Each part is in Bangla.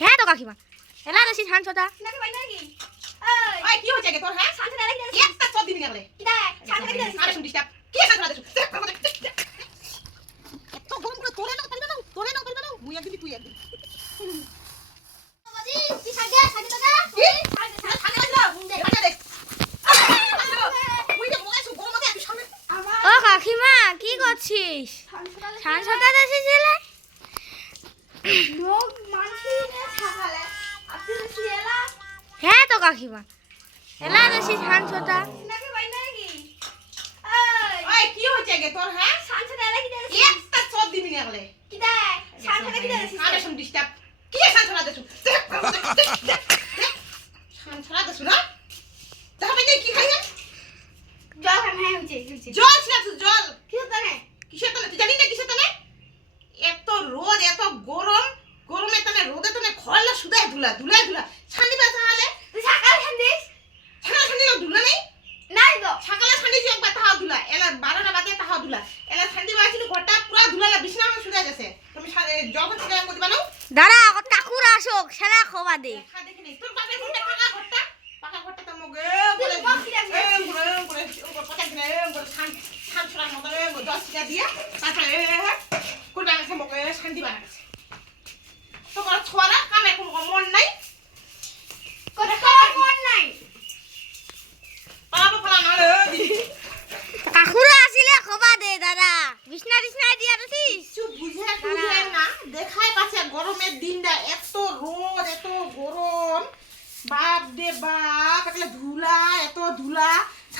হ্যাঁ তো কাকিমা। এলা দেশি ধান ছোটা। নাকি বাইনা নাকি? এই। ওই কি হ্যাঁ? ও কাকিমা করছিস? ধান ছোটা দেশি হ্যাঁ কাকিমা এলা দেশি ধান ছোটা। নাকি বাইনা টাকা দিয়ে তারপরে এ করে বানাচ্ছে মগে শান্তি বানাচ্ছে তোমার ছোয়ারা কামে কোনো মন নাই করে খাওয়ার মন নাই পালাবো পালা না রে দিদি কাকুরা আসিলে খোবা দে দাদা বিছনা টিছনা দিয়া দিছিস কিছু বুঝে বুঝে না দেখাই পাচ্ছে গরমের দিনটা এত রোদ এত গরম বাপ দে বাপ একটা ধুলা এত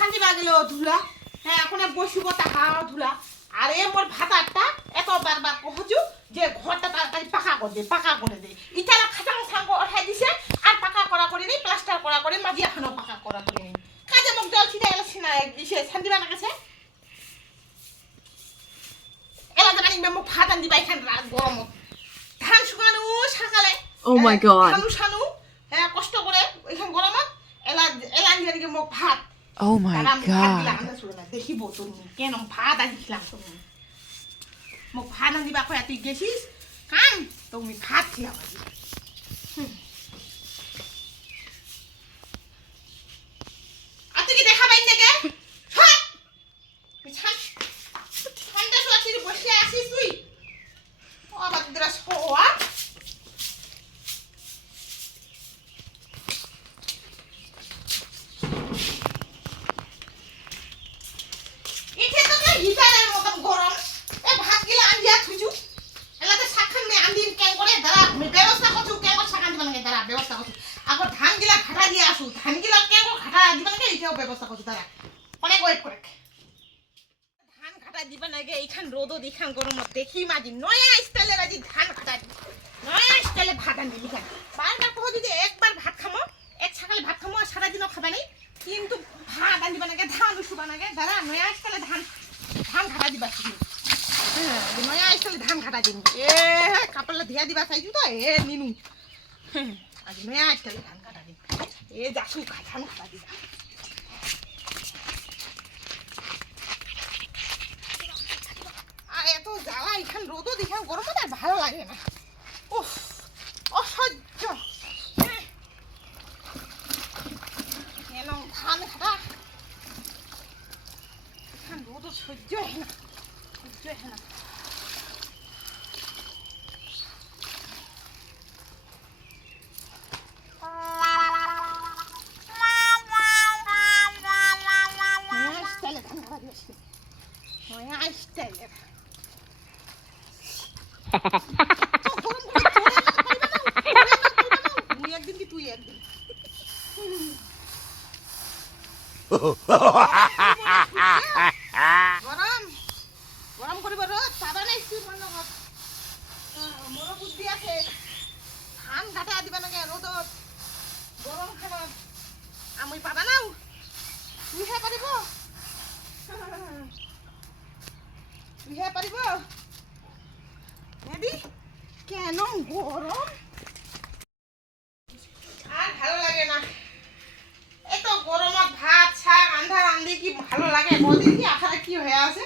শান্তি বাগিল ধুলা। হ্যাঁ এখন বসিব ধুলা। আরে মোর ভাতারটা এত বারবার কহছু যে ঘরটা তাড়াতাড়ি পাকা করে দে পাকা করে দে। সাঙ্গ উঠাই দিছে আর পাকা করা করে প্লাস্টার করা করে মাঝি এখনও পাকা করা করে কাজে মোক জল এলো শান্তি বানা গেছে। এলা জানি মোক ভাত আনি দিবা এখান রাত গরমত ধান শুকানো সকালে। Oh my God. Sanu Sanu হ্যাঁ কষ্ট করে এখান গরমত। এলা এলা আনি মোক ভাত। Oh. আমরা শুনো না, দেখিব তুমি কেন ভাত আনিছিলাম তুমি মোক ভাত আনিবা কয়া তুই গেছিস কাম তুমি ভাত খিলাম আজি হুম। আর তুই কি দেখা পাই নাকি ঠান্ডা শুয়ে বসে আসিস তুই ও আবার তোরা শোয়া ইঠে তো না হিটারের মতন গরম এ ভাত গিলা আন্দিয়া থুজু এলাতে শাখান মে আন্দিন কেন করে দাঁড়া আমি ব্যবস্থা করছু কেন করে শাখান দিবা নাকি দাঁড়া ব্যবস্থা করছু আগর ধান গিলা ঘাটা দিয়ে আসু ধান গিলা কেন করে ঘাটা দিবা নাকি এইটাও ব্যবস্থা করছু দাঁড়া অনেক ওয়েট করে ধান ঘাটা দিবা নাকি এইখান রোদ এইখান গরমত দেখি মাজি নয়া স্টাইলের আজি ধান দি। নয়া স্টাইলে ভাত আনি লিখান বারবার কহ যদি একবার ভাত খামো এক সকালে ভাত খামো আর সারাদিনও খাবে নাই। কিন্তু ভাত আনিবা নাকি ধান উঠবা নাকি দাঁড়া নয়া স্টাইলে ধান ধান ঘাটা দিবা শিখি হ্যাঁ নয়া স্টাইলে ধান ঘাটা দিন এ কাপড়লে ধেয়া দিবা চাইছু তো এ নিনু। হ্যাঁ, আজ নয়া স্টাইলে ধান ঘাটা দিন এ যাসু ধান ঘাটা দিবা আর এত জ্বালা এখান রোদও দেখাম গরমও ভালো লাগে না। উফ, অসহ্য। হ্যাঁ। ধান খাটা। সহ্য হয় না, সহ্য হয় না। খাটা দিয়েছি নয়া স্টাইলে তুই একদিন কি তুই একদিন দি কেন গরম? আর ভালো লাগে না। এত গরমত ভাত, শাক আন্ধা রান্ধি কি ভালো লাগে? বলি কি, আখারে কি হয়ে আছে?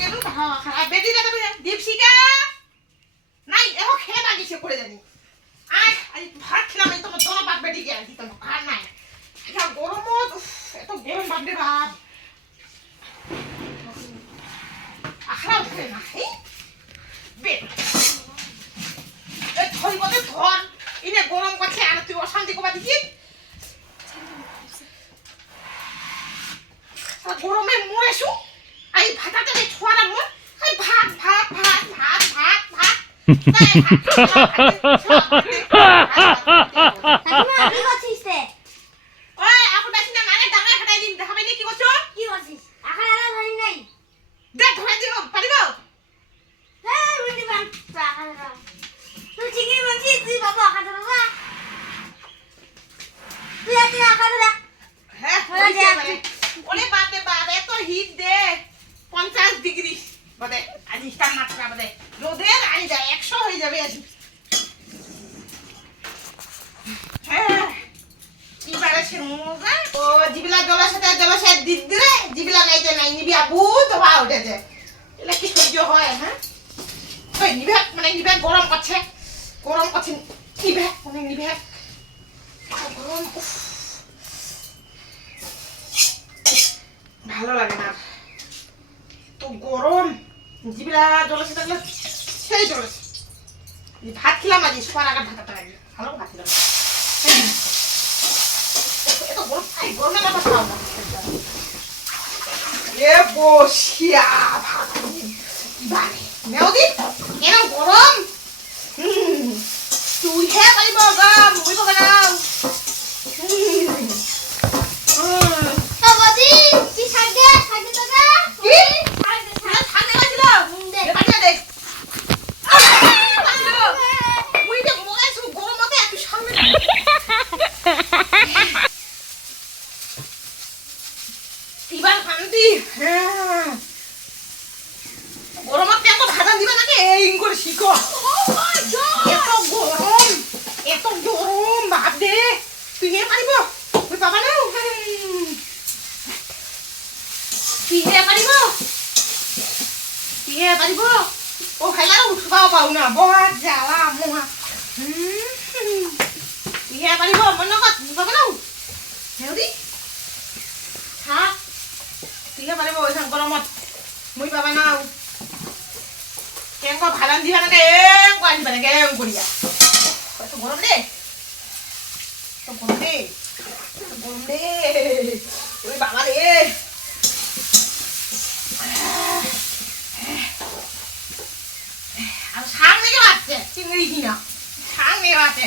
গেল আখারা। বেদি দীপশিকা নাই, এহ খেয়ে না গেছে করে জানি আয়, আজ ভাত খেলাম, এই তোমার বাপ বেটি গেল দি তোমার নাই। গরমত এত গরম বাপ বাপ। আখারা উঠে না। ধরি বলে ধর ইনে গরম করছে আর তুই অশান্তি কবা দিছি গরমে মরেছু আই ভাতাটা এই ছোয়ারা মর আই ভাত ভাত ভাত ভাত ভাত ভাত কি করছিস রে ওই এখন বেশি না নালে ডাঙায় ফাটাই দিন দেখাবে নি কি করছ কি করছিস এখন আলা ধরি নাই দে ধরে দিব পারিব হ্যাঁ বুঝতে পার তুই ঠিকই বলছিস তুই বাবা আঁকা ধরবা তুই আজকে আঁকা ধরা হ্যাঁ হয়ে হয়েছে যায়। এবারে। ওরে বাপ রে বাপ এত হিট দে পঞ্চাশ ডিগ্রি বলে আজ ইস্টার মাত্রা বলে রোদের আনি যায় একশো হয়ে যাবে আজ হ্যাঁ কি সহ্য হয় মানে নিভে গরম মানে ভালো লাগে না। তো গরম। জিবিলা জলেছে থাকলে সেই এই ভাত খেলাম আজ শোয়ার আগে ভাতটা লাগে ভালো ভাত খেলাম। এত গরম হম। তুই হ্যাঁ পারিব গা মই পাবা না হুম, হুম। বাবাজি কি সাজে সাজে দাদা কি? সাজে হ্যাঁ, ঠান্ডা লাগছিল? দে। এ বাড়িতে দেখ। লাগছিল? মুই যে মগাইছো গরমতে একটু সামনে এবার শান্তি হ্যাঁ গরমত কেমন ভাজা দিবা নাকি এই করে শিখো এত গরম এত গরম বাপ দে তুই হে পারিব তুই পাবা না হুম। তুই হে পারিব তুই হে পারিব ও খাইলার উঠবাও পাও না বহা জ্বালা মোহা হুম। তুই হে পারিব মনে কর পাবা না হেউদি থাক তুই হে পারিব ওইখান গরমত মুই পাবা না কেঙ্ক ভালান দিবা না কেং আনিবা না কেং করিয়া এত গরম দে এত গরম দে এত গরম দে ওই বাবা রে আর সামনে কে বাচ্চা চিংড়ি কিনা সামনে কে বাচ্চা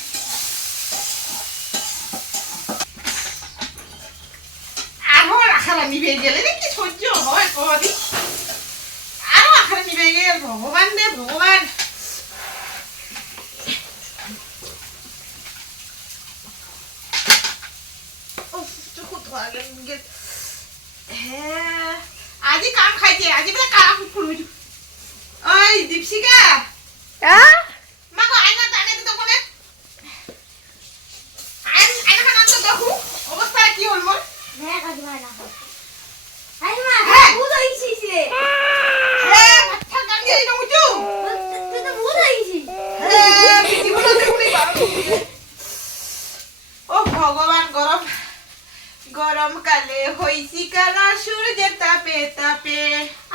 আখারা নিবে গেলে কি সহ্য হয় কদি আরও আখারা নিবে গেল, ভগবান দে ভগবান। হ্যাঁ আজি কাম খাইছে আজি বোলে কারা ফুল হইছো ওই দীপশিকা মাগো আয়না টানে দিতে কোনে আইন আয়না খান তো দেখো অবস্থা কি হল মোর হ্যাঁ কাকিমা না কাকিমা হ্যাঁ। ভূত রে হ্যাঁ বাচ্চা গান দিয়ে না মুচু তুই তো ভূত হইছিস হ্যাঁ জীবনে দেখুনি বাবু ও ভগবান গরম গরম কালে হইছি কালা সূর্যের তাপে তাপে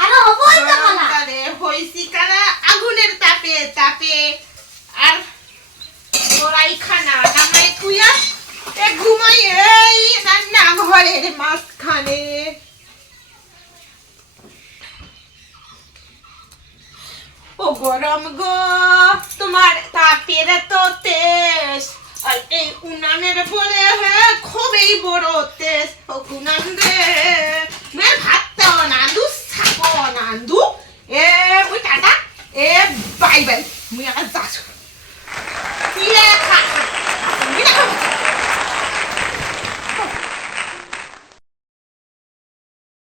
আরও হবই তো বলা কালে হইছি কালা আগুনের তাপে তাপে আর ওরাই খানা নামাই তুইয়া এ ঘুমাই এই রান্না ঘরের মাঝখানে ও গরম গো। তোমার তাপের তো তেজ, আর এই উনানের বলে হ্যাঁ খুবই বড় তেজ। ও উনান রে ভাত নান্দু সাকো নান্দু। এ, ওই টাটা। এ, বাই বাই।